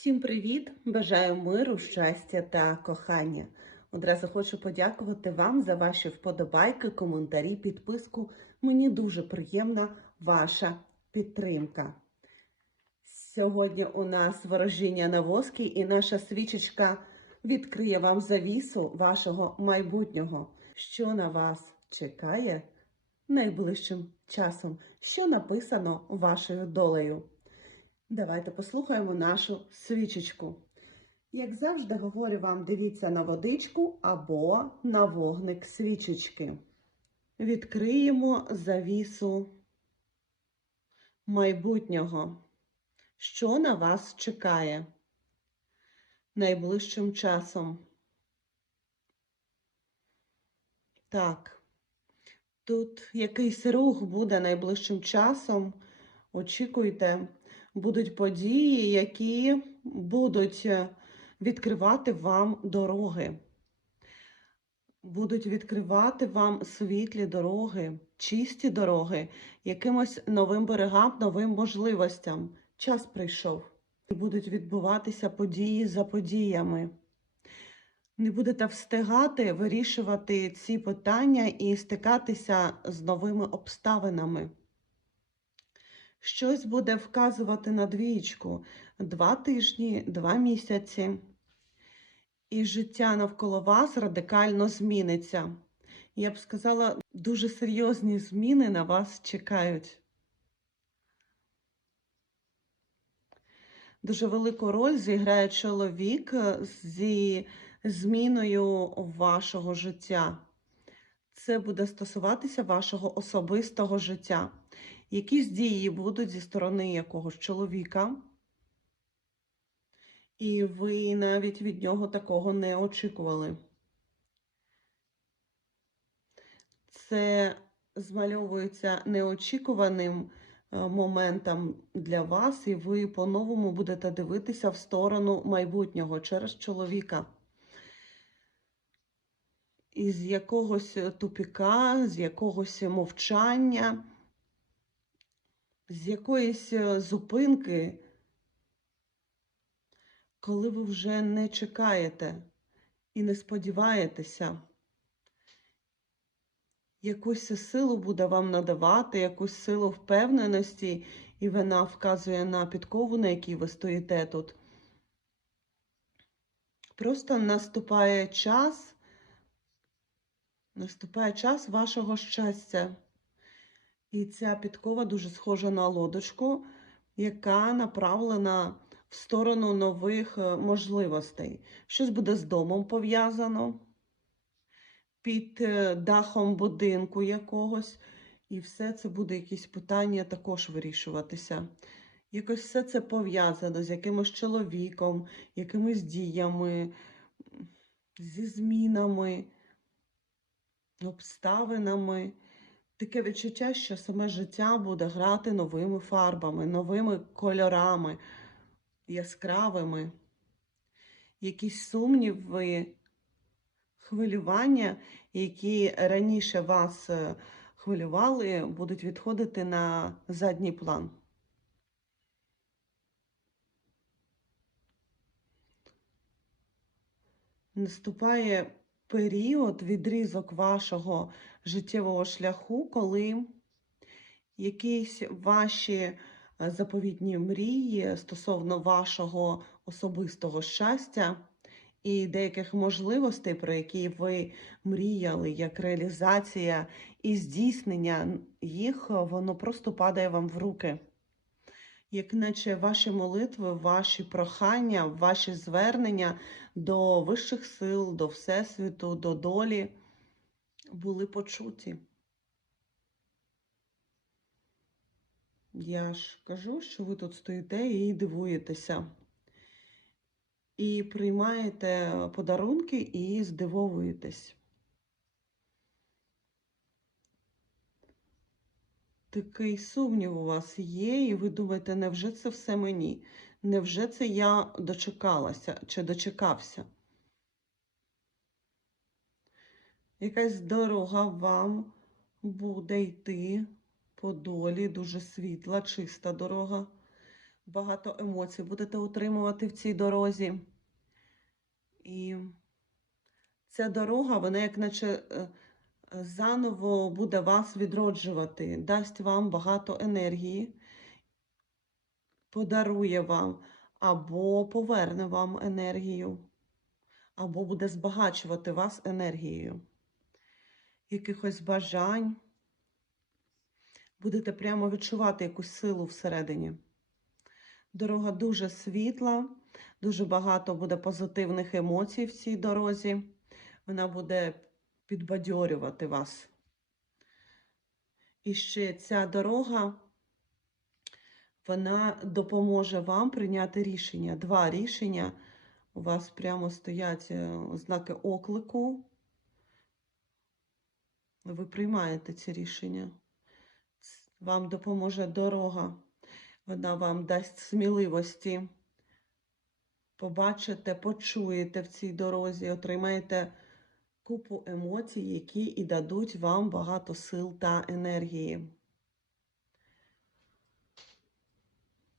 Всім привіт! Бажаю миру, щастя та кохання. Одразу хочу подякувати вам за ваші вподобайки, коментарі, підписку. Мені дуже приємна ваша підтримка. Сьогодні у нас ворожіння на воскі, і наша свічечка відкриє вам завісу вашого майбутнього, що на вас чекає найближчим часом, що написано вашою долею. Давайте послухаємо нашу свічечку. Як завжди говорю вам, дивіться на водичку або на вогник свічечки. Відкриємо завісу майбутнього. Що на вас чекає найближчим часом? Так, тут якийсь рух буде найближчим часом. Очікуйте будуть події, які будуть е, відкривати вам дороги. Будуть відкривати вам світлі дороги, чисті дороги, якимось новим берегам, новим можливостям. Час прийшов. І будуть відбуватися події за подіями. Не будете встигати вирішувати ці питання і стикатися з новими обставинами. Щось буде вказувати на двічку два тижні, два місяці, і життя навколо вас радикально зміниться. Я б сказала, дуже серйозні зміни на вас чекають. Дуже велику роль зіграє чоловік зі зміною вашого життя. Це буде стосуватися вашого особистого життя. Якісь дії будуть зі сторони якогось чоловіка, і ви навіть від нього такого не очікували. Це змальовується неочікуваним е, моментом для вас, і ви по-новому будете дивитися в сторону майбутнього через чоловіка. Із якогось тупіка, з якогось мовчання з якоїсь е, зупинки, коли ви вже не чекаєте і не сподіваєтеся, якусь силу буде вам надавати, якусь силу впевненості, і вона вказує на підкову, на якій ви стоїте тут. Просто наступає час, наступає час вашого щастя. І ця підкова дуже схожа на лодочку, яка направлена в сторону нових е, можливостей. Щось буде з домом пов'язано, під е, дахом будинку якогось. І все це буде якісь питання також вирішуватися. Якось все це пов'язано з якимось чоловіком, якимись діями, зі змінами, обставинами таке відчуття, що саме життя буде грати новими фарбами, новими кольорами, яскравими. Якісь сумніви, хвилювання, які раніше вас е, хвилювали, будуть відходити на задній план. Наступає період, відрізок вашого життєвого шляху, коли якісь ваші е, заповітні мрії стосовно вашого особистого щастя і деяких можливостей, про які ви мріяли, як реалізація і здійснення їх, воно просто падає вам в руки. Як наче ваші молитви, ваші прохання, ваші звернення до вищих сил, до Всесвіту, до долі були почуті. Я ж кажу, що ви тут стоїте і дивуєтеся. І приймаєте подарунки і здивовуєтесь. Такий сумнів у вас є, і ви думаєте, невже це все мені? Невже це я дочекалася чи дочекався? Якась дорога вам буде йти по долі, дуже світла, чиста дорога. багато емоцій будете отримувати в цій дорозі. І ця дорога, вона як наче е, заново буде вас відроджувати, дасть вам багато енергії, подарує вам або поверне вам енергію, або буде збагачувати вас енергією, якихось бажань. Будете прямо відчувати якусь силу всередині. Дорога дуже світла, дуже багато буде позитивних емоцій в цій дорозі. Вона буде підбадьорювати вас. І ще ця дорога, вона допоможе вам прийняти рішення. Два рішення. У вас прямо стоять е, знаки оклику. Ви приймаєте ці рішення. Вам допоможе дорога. Вона вам дасть сміливості. Побачите, почуєте в цій дорозі, отримаєте купу емоцій, які і дадуть вам багато сил та енергії.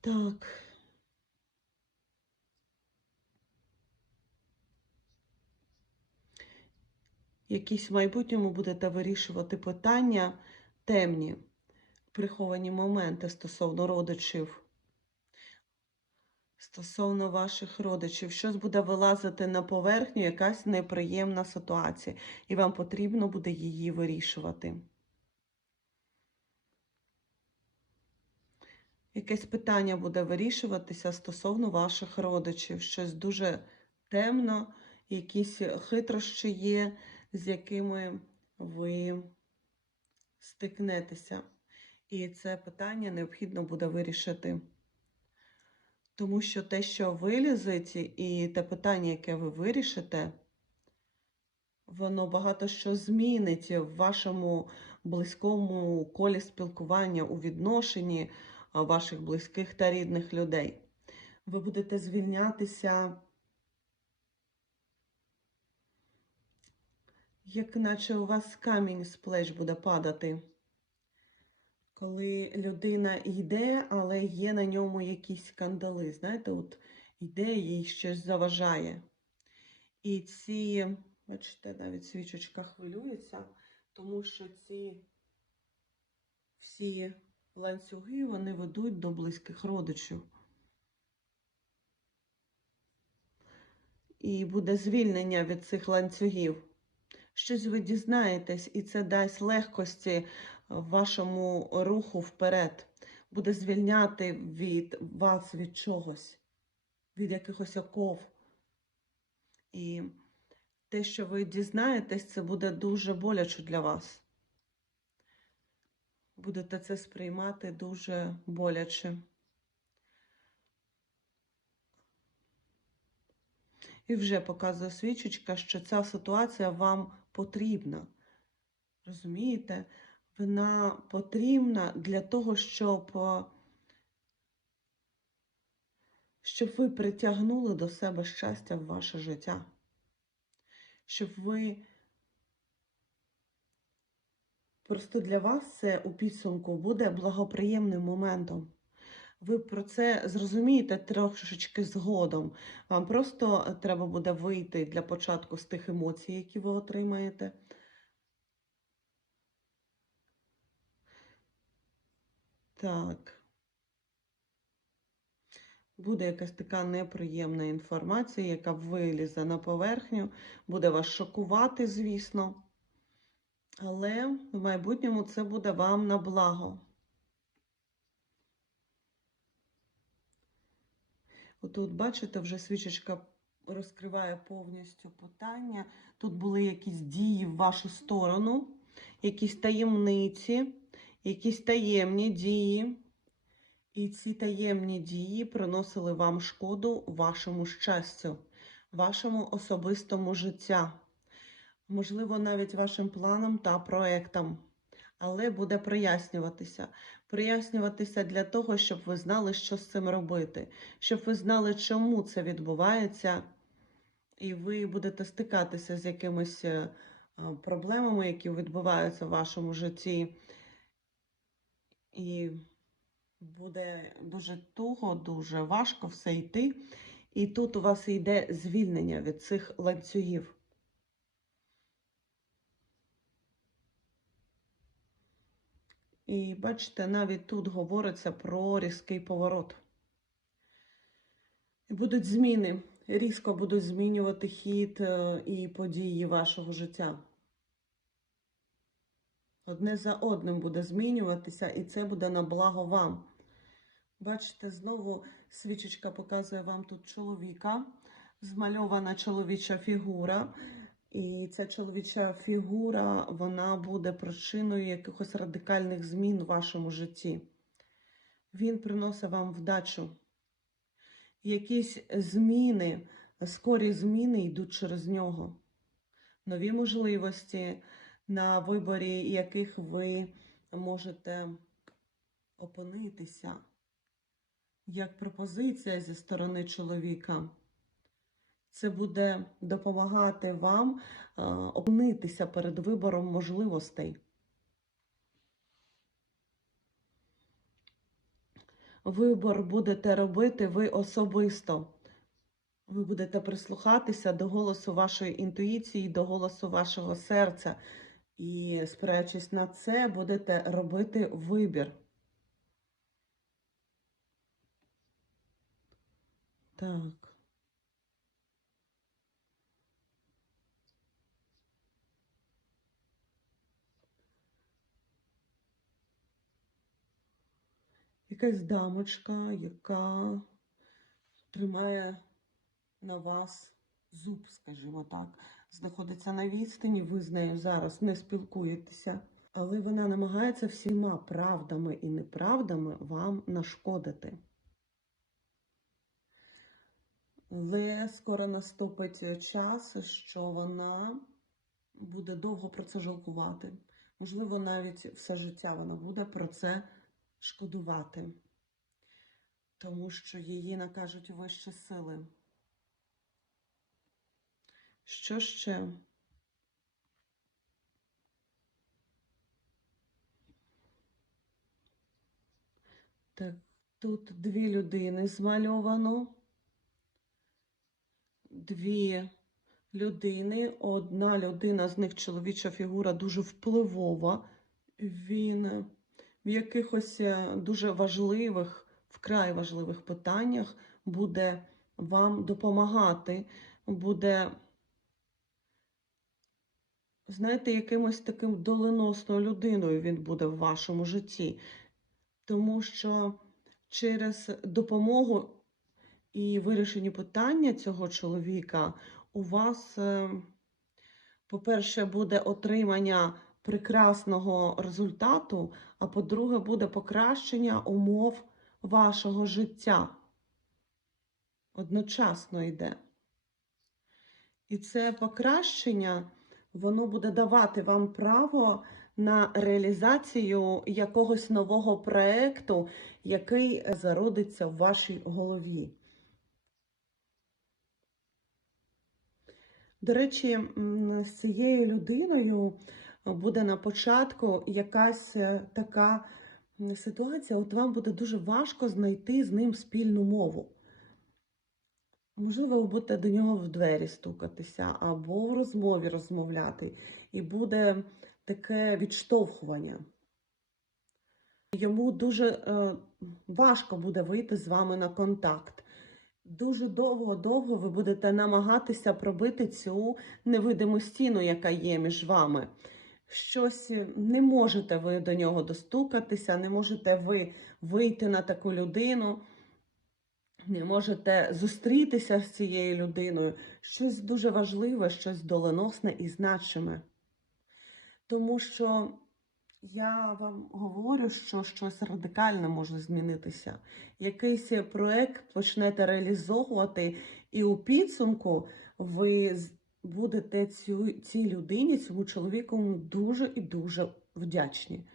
Так. Якісь в майбутньому будете вирішувати питання темні, приховані моменти стосовно родичів, стосовно ваших родичів. Щось буде вилазити на поверхню, якась неприємна ситуація, і вам потрібно буде її вирішувати. Якесь питання буде вирішуватися стосовно ваших родичів. Щось дуже темно, якісь хитрощі є, з якими ви стикнетеся. І це питання необхідно буде вирішити. Тому що те, що вилізить, і те питання, яке ви вирішите, воно багато що змінить в вашому близькому колі спілкування у відношенні ваших близьких та рідних людей. Ви будете звільнятися, як наче у вас камінь з плеч буде падати. Коли людина йде, але є на ньому якісь кандали. Знаєте, от йде, їй щось заважає. І ці, бачите, навіть свічечка хвилюється, тому що ці всі ланцюги вони ведуть до близьких родичів. І буде звільнення від цих ланцюгів. Щось ви дізнаєтесь, і це дасть легкості вашому руху вперед. Буде звільняти від вас від чогось, від якихось оков. І те, що ви дізнаєтесь, це буде дуже боляче для вас. Будете це сприймати дуже боляче. І вже показує свічечка, що ця ситуація вам потрібна. Розумієте? Вона потрібна для того, щоб, е, щоб ви притягнули до себе щастя в ваше життя. Щоб ви просто для вас це у підсумку буде благоприємним моментом. Ви про це зрозумієте трошечки згодом. Вам просто треба буде вийти для початку з тих емоцій, які ви отримаєте. Так. Буде якась така неприємна інформація, яка вилізе на поверхню, буде вас шокувати, звісно. Але в майбутньому це буде вам на благо. Отут, бачите, вже свічечка розкриває повністю питання. Тут були якісь дії в вашу сторону, якісь таємниці, якісь таємні дії. І ці таємні дії приносили вам шкоду вашому щастю, вашому особистому життя, можливо, навіть вашим планам та проектам. Але буде прояснюватися. Прояснюватися для того, щоб ви знали, що з цим робити, щоб ви знали, чому це відбувається, і ви будете стикатися з якимись е, е, проблемами, які відбуваються в вашому житті. І буде дуже туго, дуже важко все йти. І тут у вас йде звільнення від цих ланцюгів. І бачите, навіть тут говориться про різкий поворот. Будуть зміни, різко будуть змінювати хід е, і події вашого життя. Одне за одним буде змінюватися, і це буде на благо вам. Бачите, знову свічечка показує вам тут чоловіка, змальована чоловіча фігура. І ця чоловіча фігура, вона буде причиною якихось радикальних змін в вашому житті. Він приносить вам вдачу. Якісь зміни, скорі зміни йдуть через нього. Нові можливості, на виборі яких ви можете опинитися, як пропозиція зі сторони чоловіка. Це буде допомагати вам е, опинитися перед вибором можливостей. Вибор будете робити ви особисто. Ви будете прислухатися до голосу вашої інтуїції, до голосу вашого серця. І, спираючись на це, будете робити вибір. Так. Якась дамочка, яка тримає на вас зуб, скажімо так, знаходиться на відстані, ви з нею зараз не спілкуєтеся, але вона намагається всіма правдами і неправдами вам нашкодити. Але скоро наступить час, що вона буде довго про це жалкувати. Можливо, навіть все життя вона буде про це шкодувати, тому що її накажуть вищі сили. Що ще? Так, тут дві людини змальовано. Дві людини. Одна людина з них чоловіча фігура дуже впливова. Він в якихось е, дуже важливих, вкрай важливих питаннях буде вам допомагати, буде, знаєте, якимось таким доленосною людиною він буде в вашому житті. Тому що через допомогу і вирішення питання цього чоловіка у вас, е, по-перше, буде отримання прекрасного результату, а по-друге, буде покращення умов вашого життя. Одночасно йде. І це покращення, воно буде давати вам право на реалізацію якогось нового проекту, який зародиться в вашій голові. До речі, з цією людиною буде на початку якась е, така ситуація, от вам буде дуже важко знайти з ним спільну мову. Можливо, ви будете до нього в двері стукатися або в розмові розмовляти, і буде таке відштовхування. Йому дуже е, важко буде вийти з вами на контакт. Дуже довго-довго ви будете намагатися пробити цю невидиму стіну, яка є між вами. Щось е, не можете ви до нього достукатися, не можете ви вийти на таку людину, не можете зустрітися з цією людиною. Щось дуже важливе, щось доленосне і значиме. Тому що я вам говорю, що щось радикальне може змінитися. Якийсь проект почнете реалізовувати, і у підсумку ви будете цю, цій людині, цьому чоловіку дуже і дуже вдячні.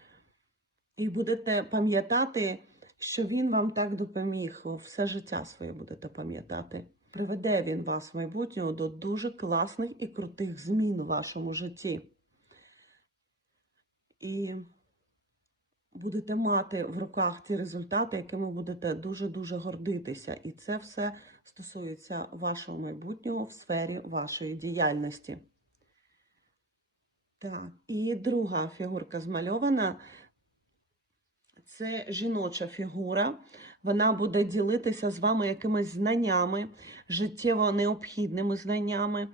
І будете пам'ятати, що він вам так допоміг. Все життя своє будете пам'ятати. Приведе він вас в майбутнього до дуже класних і крутих змін у вашому житті. І будете мати в руках ті результати, якими будете дуже-дуже гордитися. І це все стосується вашого майбутнього в сфері вашої діяльності. Так, і друга фігурка змальована. Це жіноча фігура. Вона буде ділитися з вами якимись знаннями, життєво необхідними знаннями.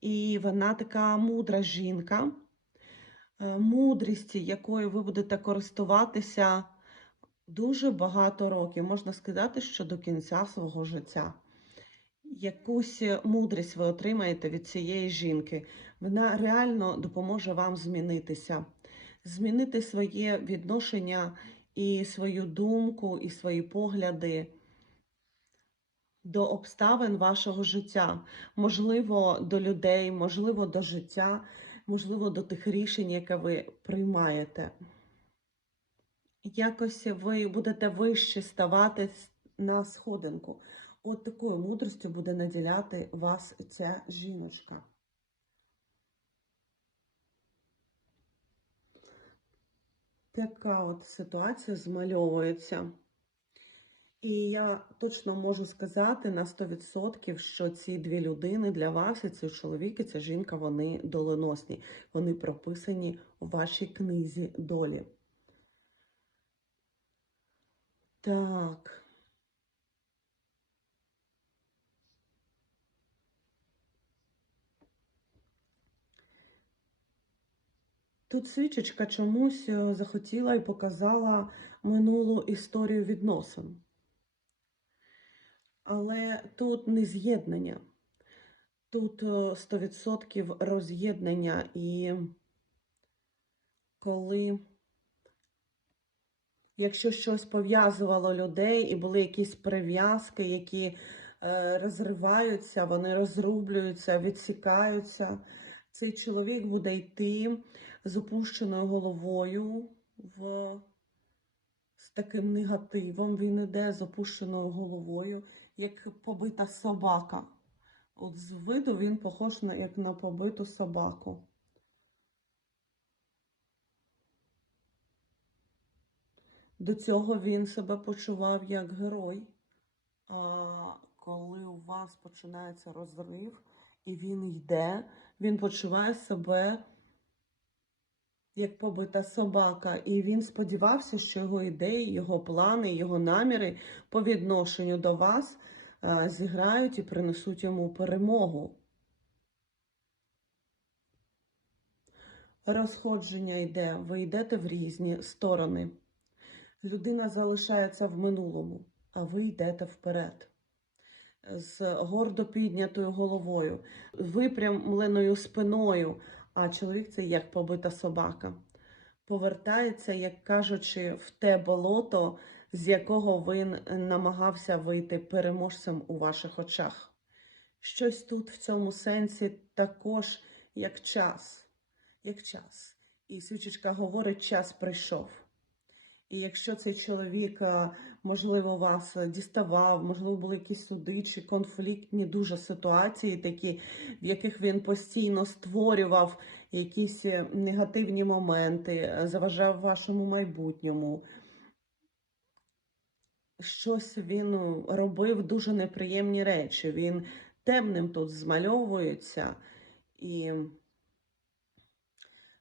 І вона така мудра жінка, е, мудрісті, якою ви будете користуватися дуже багато років. Можна сказати, що до кінця свого життя. Якусь мудрість ви отримаєте від цієї жінки. Вона реально допоможе вам змінитися, змінити своє відношення і свою думку, і свої погляди до обставин вашого життя, можливо, до людей, можливо, до життя, можливо, до тих рішень, які ви приймаєте. Якось ви будете вище ставати на сходинку. От такою мудростю буде наділяти вас ця жіночка. Така от ситуація змальовується. І я точно можу сказати на 100%, що ці дві людини для вас, і цей чоловік, і ця жінка, вони доленосні. Вони прописані у вашій книзі долі. Так. Тут свічечка чомусь е, захотіла і показала минулу історію відносин. Але тут не з'єднання. Тут е, 100% роз'єднання і коли, якщо щось пов'язувало людей і були якісь прив'язки, які е, розриваються, вони розрублюються, відсікаються, цей чоловік буде йти з опущеною головою в з таким негативом. Він іде з опущеною головою, як побита собака. От з виду він похож на як на побиту собаку. До цього він себе почував як герой. А коли у вас починається розрив, і він йде, він почуває себе як побита собака, і він сподівався, що його ідеї, його плани, його наміри по відношенню до вас зіграють і принесуть йому перемогу. Розходження йде, ви йдете в різні сторони. Людина залишається в минулому, а ви йдете вперед. З гордо піднятою головою, випрямленою спиною, а чоловік це як побита собака. Повертається, як кажучи, в те болото, з якого він намагався вийти переможцем у ваших очах. Щось тут в цьому сенсі також як час, як час. І свічечка говорить, час прийшов. І якщо цей чоловік, а, можливо, вас діставав, можливо, були якісь суди чи конфліктні дуже ситуації, такі, в яких він постійно створював якісь е, негативні моменти, е, заважав вашому майбутньому. Щось він робив дуже неприємні речі. Він темним тут змальовується, і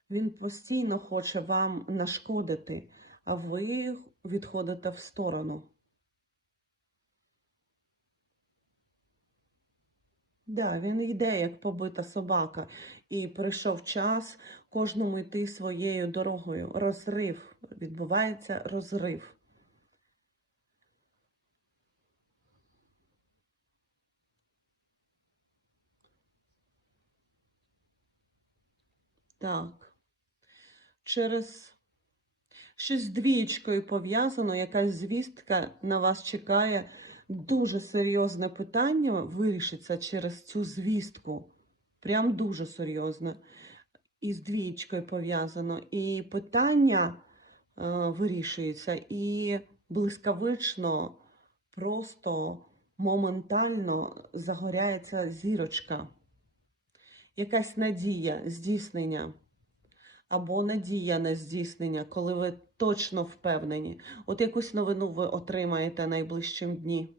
він постійно хоче вам нашкодити, а ви відходите в сторону. Да, він йде, як побита собака, і прийшов час кожному йти своєю дорогою. Розрив. Відбувається розрив. Так. Через щось з двієчкою пов'язано, якась звістка на вас чекає. Дуже серйозне питання вирішиться через цю звістку. Прям дуже серйозне. І з двієчкою пов'язано. І питання е, вирішується, і блискавично, просто моментально загоряється зірочка. Якась надія, здійснення. Або надія на здійснення, коли ви точно впевнені. От якусь новину ви отримаєте найближчим дні.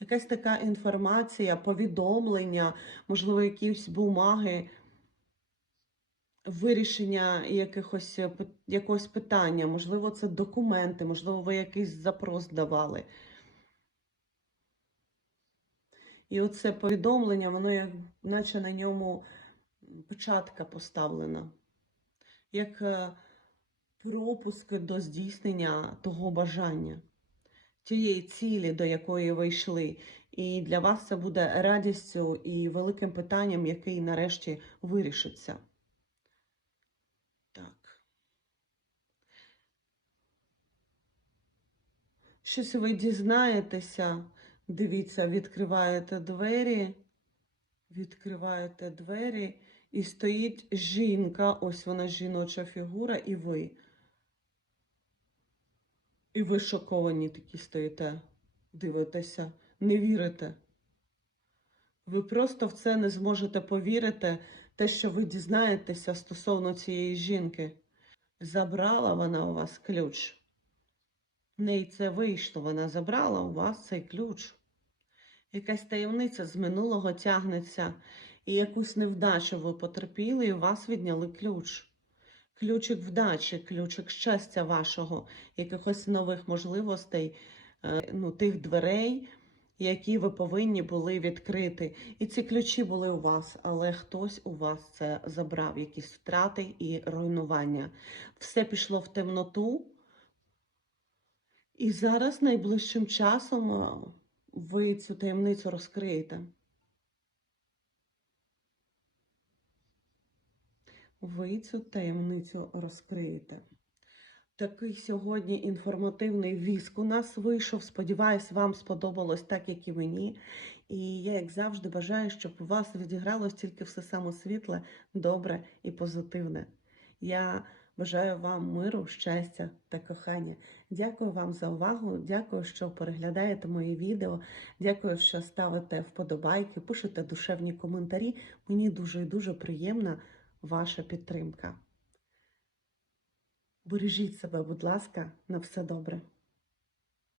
Якась така інформація, повідомлення, можливо, якісь бумаги, вирішення якихось, е, якогось питання, можливо, це документи, можливо, ви якийсь запрос давали. І оце повідомлення, воно як наче на ньому печатка поставлена, як пропуск до здійснення того бажання, тієї цілі, до якої ви йшли. І для вас це буде радістю і великим питанням, який нарешті вирішиться. Так. Щось ви дізнаєтеся, дивіться, відкриваєте двері, відкриваєте двері, і стоїть жінка, ось вона жіноча фігура, і ви. І ви шоковані такі стоїте, дивитеся, не вірите. Ви просто в це не зможете повірити, те, що ви дізнаєтеся стосовно цієї жінки. Забрала вона у вас ключ. В неї це вийшло, вона забрала у вас цей ключ. Якась таємниця з минулого тягнеться, і якусь невдачу ви потерпіли, і у вас відняли ключ. Ключик вдачі, ключик щастя вашого, якихось нових можливостей, е, ну, тих дверей, які ви повинні були відкрити. І ці ключі були у вас, але хтось у вас це забрав, якісь втрати і руйнування. Все пішло в темноту. І зараз найближчим часом ви цю таємницю розкриєте. Ви цю таємницю розкриєте. Такий сьогодні інформативний віск у нас вийшов. Сподіваюсь, вам сподобалось так, як і мені. І я, як завжди, бажаю, щоб у вас відігралось тільки все саме світле, добре і позитивне. Я бажаю вам миру, щастя та кохання. Дякую вам за увагу. Дякую, що переглядаєте мої відео. Дякую, що ставите вподобайки, пишете душевні коментарі. Мені дуже і дуже приємна ваша підтримка. Бережіть себе, будь ласка, на все добре.